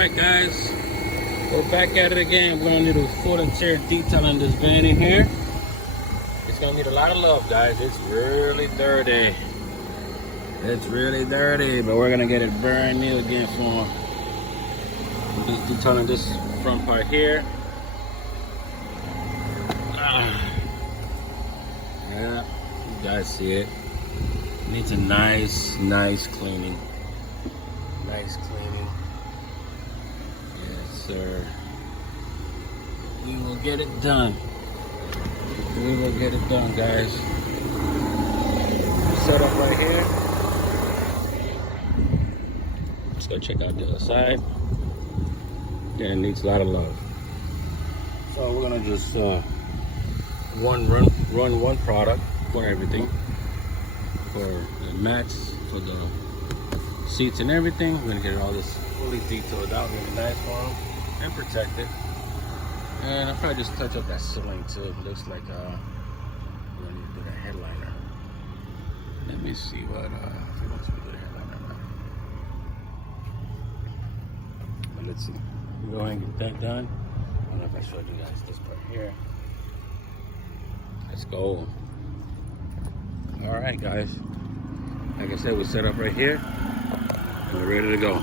Alright guys, we're back at it again. We're gonna do a full interior detail on this van in here. It's gonna need a lot of love, guys. It's really dirty. It's really dirty, but we're gonna get it brand new again for him. I'm just detailing this front part here. Yeah, you guys see it. Needs a nice cleaning. Nice cleaning. Yes, sir. We will get it done. We will get it done, guys. Set up right here. Let's go check out the other side. Yeah, it needs a lot of love. So we're gonna just run one product for everything. For the mats, for the seats and everything. We're gonna get all this fully detailed out, really nice for them and protected. And I'll probably just touch up that ceiling too. It looks like we're gonna need to do the headliner. Let me see what if he wants me to do the headliner or not. But let's see. We'll go ahead and get that done. I don't know if I showed you guys this part here. Let's go. All right, guys. Like I said, we're set up right here and we're ready to go.